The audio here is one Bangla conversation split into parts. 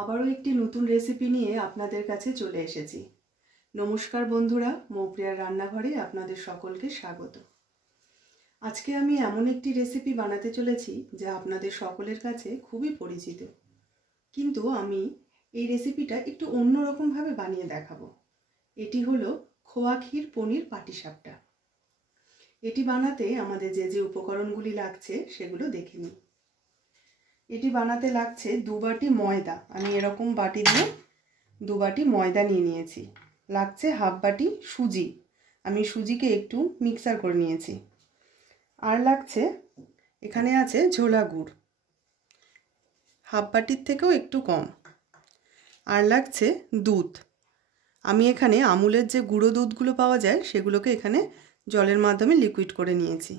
আবারও একটি নতুন রেসিপি নিয়ে আপনাদের কাছে চলে এসেছি। নমস্কার বন্ধুরা, মৌপ্রিয়ার রান্নাঘরে আপনাদের সকলকে স্বাগত। আজকে আমি এমন একটি রেসিপি বানাতে চলেছি যা আপনাদের সকলের কাছে খুবই পরিচিত, কিন্তু আমি এই রেসিপিটা একটু অন্যরকমভাবে বানিয়ে দেখাবো। এটি হলো খোয়া ক্ষীর পনির পাটিসাপটা। এটি বানাতে আমাদের যে যে উপকরণগুলি লাগছে সেগুলো দেখে নিই। এটি বানাতে লাগছে 2 বাটি ময়দা। আমি এরকম বাটি দিয়ে 2 বাটি ময়দা নিয়ে নিয়েছি। লাগছে হাফ বাটি সুজি। আমি সুজিকে একটু মিক্সার করে নিয়েছি। আর লাগছে, এখানে আছে ঝোলা গুড়, হাফ বাটির থেকেও একটু কম। আর লাগছে দুধ। আমি এখানে আমুলের যে গুঁড়ো দুধগুলো পাওয়া যায় সেগুলোকে এখানে জলের মাধ্যমে লিকুইড করে নিয়েছি।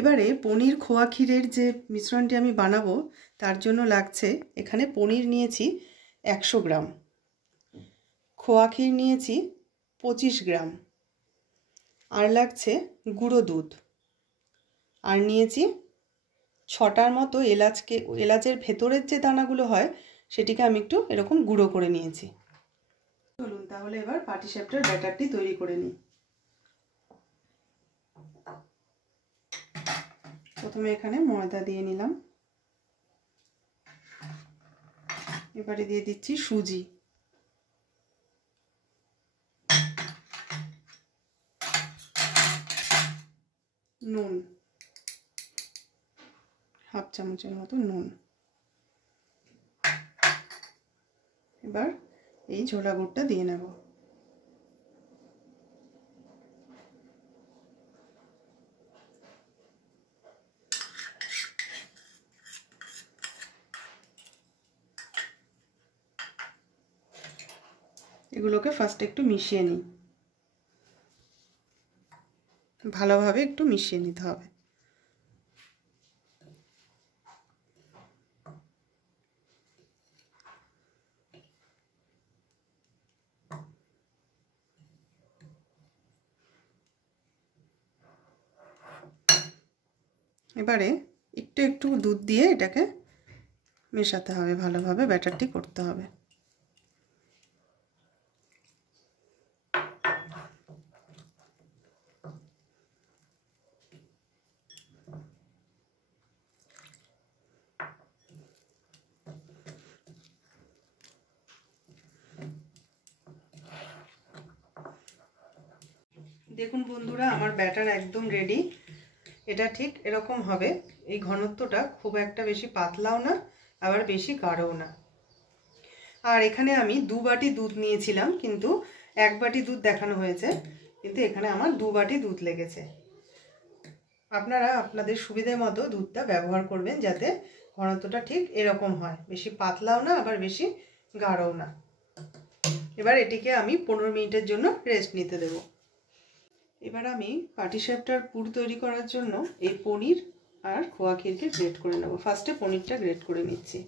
এবারে পনির খোয়া ক্ষীরের যে মিশ্রণটি আমি বানাবো তার জন্য লাগছে, এখানে পনির নিয়েছি 100 গ্রাম, খোয়া ক্ষীর নিয়েছি 25 গ্রাম, আর লাগছে গুঁড়ো দুধ, আর নিয়েছি 6টার মতো এলাচের ভেতরের যে দানাগুলো হয় সেটিকে আমি একটু এরকম গুঁড়ো করে নিয়েছি। চলুন তাহলে এবার পাটিসাপটার ব্যাটারটি তৈরি করে নিই। প্রথমে এখানে ময়দা দিয়ে নিলাম, এবারে দিয়ে দিচ্ছি সুজি, নুন, হাফ চামচের মতো নুন। এবার এই ঝোলা গুড়টা দিয়ে নেব। এগুলোকে ফার্স্ট একটু মিশিয়ে নিই, ভালোভাবে একটু মিশিয়ে নিতে হবে। এবারে একটু একটু দুধ দিয়ে এটাকে মেশাতে হবে, ভালোভাবে ব্যাটারটি করতে হবে। দেখুন বন্ধুরা, আমার ব্যাটার একদম রেডি। এটা ঠিক এরকম হবে। এই ঘনত্বটা খুব একটা বেশি পাতলাও না, আবার বেশি গাঢ়ও না। আর এখানে আমি 2 বাটি দুধ নিয়েছিলাম, কিন্তু 1 বাটি দুধ দেখানো হয়েছে, কিন্তু এখানে আমার 2 বাটি দুধ লেগেছে। আপনারা আপনাদের সুবিধে মতো দুধটা ব্যবহার করবেন, যাতে ঘনত্বটা ঠিক এরকম হয়, বেশি পাতলাও না আবার বেশি গাঢ়ও না। এবার এটিকে আমি 15 মিনিটের জন্য রেস্ট নিতে দেব। এবার আমি পাটিসাপটার পুর তৈরি করার জন্য এই পনির আর খোয়া ক্ষীরকে গ্রেট করে নেব। ফার্স্টে পনিরটা গ্রেট করে নিচ্ছি।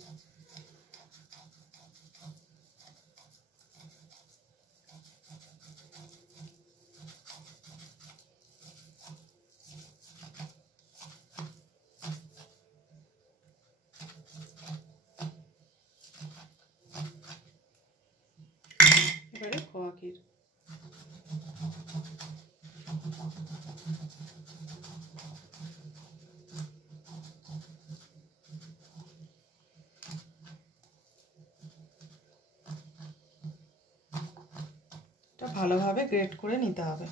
এবারে খোয়া ক্ষীর, ভালোভাবে গ্রেট করে নিতে হবে।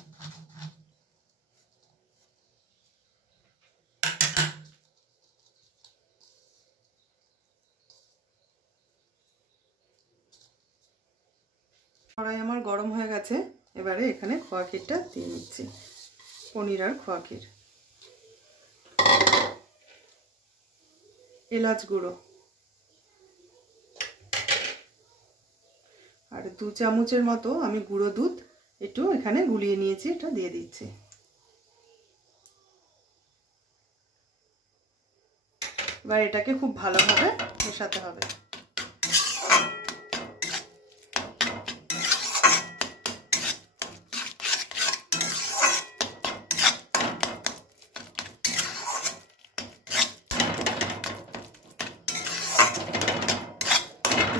কড়াই আমার গরম হয়ে গেছে। এবারে এখানে খোয়া ক্ষীরটা দিয়ে নিচ্ছি, পনির আর খোয়া ক্ষীর, এলাচ গুঁড়ো, আর 2 চামচের মতো আমি গুঁড়ো দুধ একটু এখানে গুলিয়ে নিয়েছি, এটা দিয়ে দিচ্ছি। এবার এটাকে খুব ভালোভাবে মেশাতে হবে।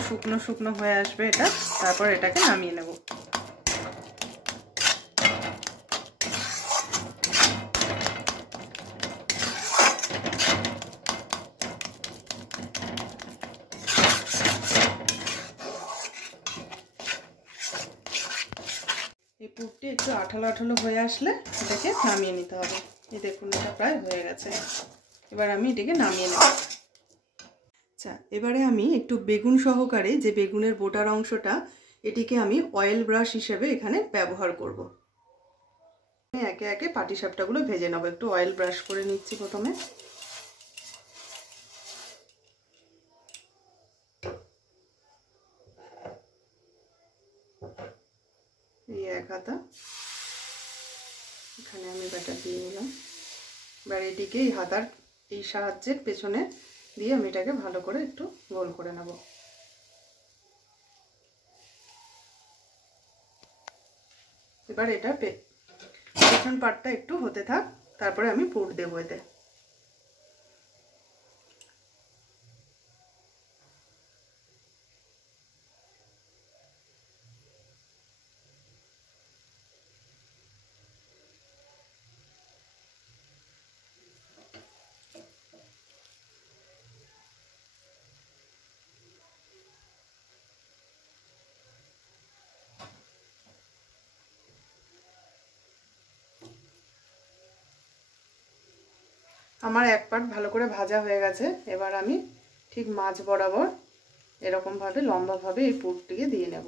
শুকনো শুকনো হয়ে আসবে এটা, তারপর এটাকে নামিয়ে নেব। এই পুরটি একটু আঠালো আঠালো হয়ে আসলে এটাকে নামিয়ে নিতে হবে। এই দেখুন এটা প্রায় হয়ে গেছে। এবার আমি এটাকে নামিয়ে নেব। আচ্ছা, এবারে আমি একটু বেগুন সহকারে যে বেগুনের বোটার অংশটা, এটিকে আমি অয়েল ব্রাশ হিসেবে এখানে ব্যবহার করব। আমি একে একে পাটিসাপটাগুলো ভেজে নেব। একটু অয়েল ব্রাশ করে নিচ্ছি প্রথমে। এই এক হাতা এখানে আমি ব্যাটার দিয়ে নিলাম। এবার এটিকে এই হাতার এই সাহায্যের পেছনে দিয়ে আমি এটাকে ভালো করে একটু গোল করে নেব। এবার এটা পেছন পাটটা একটু হতে থাক, তারপরে আমি পুর দেবো এতে। আমার এক পাট ভালো করে ভাজা হয়ে গেছে। এবার আমি ঠিক মাঝ বরাবর এরকমভাবে লম্বাভাবে এই পুরটিকে দিয়ে নেব।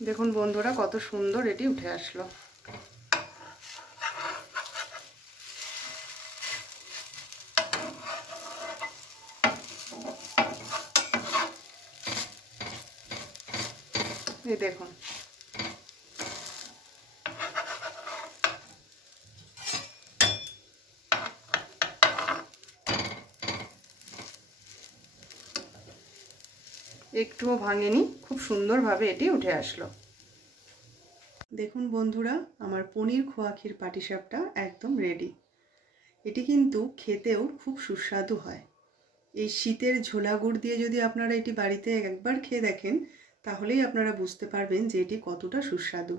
দেখুন বন্ধুরা কত সুন্দর এটি উঠে আসলো। এই দেখুন একটুও ভাঙেনি, খুব সুন্দরভাবে এটি উঠে আসলো। দেখুন বন্ধুরা, আমার পনির খোয়া ক্ষীর পাটিসাপটা একদম রেডি। এটি কিন্তু খেতেও খুব সুস্বাদু হয়। এই শীতের ঝোলা গুড় দিয়ে যদি আপনারা এটি বাড়িতে একবার খেয়ে দেখেন, তাহলেই আপনারা বুঝতে পারবেন যে এটি কতটা সুস্বাদু।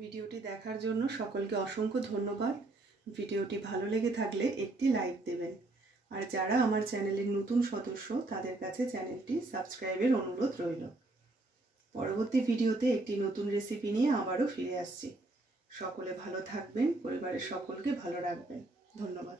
ভিডিওটি দেখার জন্য সকলকে অসংখ্য ধন্যবাদ। ভিডিওটি ভালো লেগে থাকলে একটি লাইক দেবেন। আর যারা আমার চ্যানেলের নতুন সদস্য, তাদের কাছে চ্যানেলটি সাবস্ক্রাইবের অনুরোধ রইল। পরবর্তী ভিডিওতে একটি নতুন রেসিপি নিয়ে আবারও ফিরে আসছি। সকলে ভালো থাকবেন, পরিবারের সকলকে ভালো রাখবেন। ধন্যবাদ।